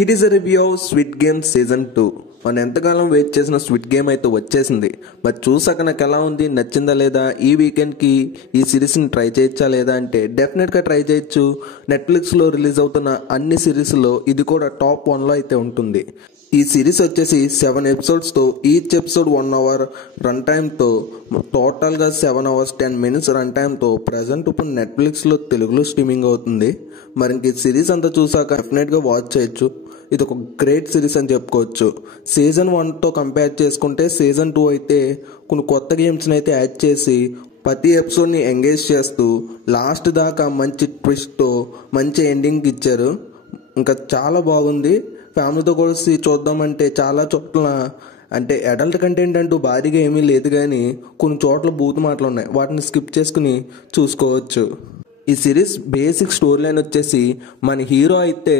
It is a review of స్విట్ game season 2. మనం ఎంతకాలం wait చేసిన స్విట్ గేమ్ అయితే వచ్చేసింది. మరి చూసాక నాకు ఎలా ఉంది, నచ్చిందా లేదా, ఈ వీకెండ్కి ఈ సిరీస్ని ట్రై చేయొచ్చా లేదా అంటే డెఫినెట్గా ట్రై చేయొచ్చు. నెట్ఫ్లిక్స్లో రిలీజ్ అవుతున్న అన్ని సిరీస్లో ఇది కూడా టాప్ 1లో అయితే ఉంటుంది. ఈ సిరీస్ వచ్చేసి 7 ఎపిసోడ్స్తో, ఈచ్ ఎపిసోడ్ 1 అవర్ రన్ టైమ్తో, టోటల్గా 7 అవర్స్ 10 మినిట్స్ రన్ టైమ్తో ప్రజెంట్ ఇప్పుడు నెట్ఫ్లిక్స్లో తెలుగులో స్ట్రీమింగ్ అవుతుంది. మరి ఇంక ఈ సిరీస్ అంతా చూసాక డెఫినెట్గా వాచ్ చేయొచ్చు. ఇది ఒక గ్రేట్ సిరీస్ అని చెప్పుకోవచ్చు. సీజన్ 1తో కంపేర్ చేసుకుంటే సీజన్ 2 అయితే కొన్ని కొత్త గేమ్స్ని అయితే యాడ్ చేసి ప్రతి ఎపిసోడ్ని ఎంగేజ్ చేస్తూ లాస్ట్ దాకా మంచి ట్విస్ట్తో మంచి ఎండింగ్ ఇచ్చారు. ఇంకా చాలా బాగుంది. ఫ్యామిలీతో కలిసి చూద్దామంటే చాలా చోట్ల అంటే అడల్ట్ కంటెంట్ అంటూ భారీగా ఏమీ లేదు, కానీ కొన్ని చోట్ల బూత్ మాటలు ఉన్నాయి, వాటిని స్కిప్ చేసుకుని చూసుకోవచ్చు. ఈ సిరీస్ బేసిక్ స్టోరీ లైన్ వచ్చేసి మన హీరో అయితే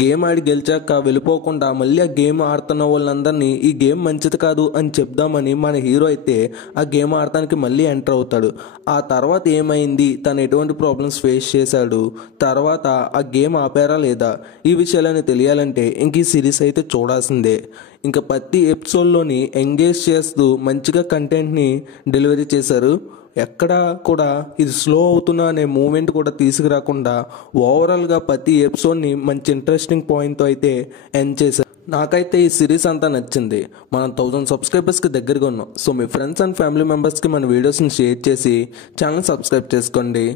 గేమ్ ఆడి గెలిచాక వెళ్ళిపోకుండా మళ్ళీ ఆ గేమ్ ఆడుతున్న వాళ్ళందరినీ ఈ గేమ్ మంచిది కాదు అని చెప్దామని మన హీరో అయితే ఆ గేమ్ ఆడటానికి మళ్ళీ ఎంటర్ అవుతాడు. ఆ తర్వాత ఏమైంది, తను ఎటువంటి ప్రాబ్లమ్స్ ఫేస్ చేశాడు, తర్వాత ఆ గేమ్ ఆపారా లేదా, ఈ విషయాలని తెలియాలంటే ఇంక ఈ సిరీస్ అయితే చూడాల్సిందే. ఇంకా ప్రతి ఎపిసోడ్లోని ఎంగేజ్ చేస్తూ మంచిగా కంటెంట్ని డెలివరీ చేశారు. ఎక్కడా కూడా ఇది స్లో అవుతున్నా అనే మూమెంట్ కూడా తీసుకురాకుండా ఓవరాల్గా ప్రతి ఎపిసోడ్ని మంచి ఇంట్రెస్టింగ్ పాయింట్తో అయితే ఎండ్ చేశారు. నాకైతే ఈ సిరీస్ అంతా నచ్చింది. మనం 1000 సబ్స్క్రైబర్స్కి దగ్గరగా ఉన్నాం. So me friends and family మెంబర్స్కి మన వీడియోస్ని షేర్ చేసి ఛానల్ సబ్స్క్రైబ్ చేసుకోండి.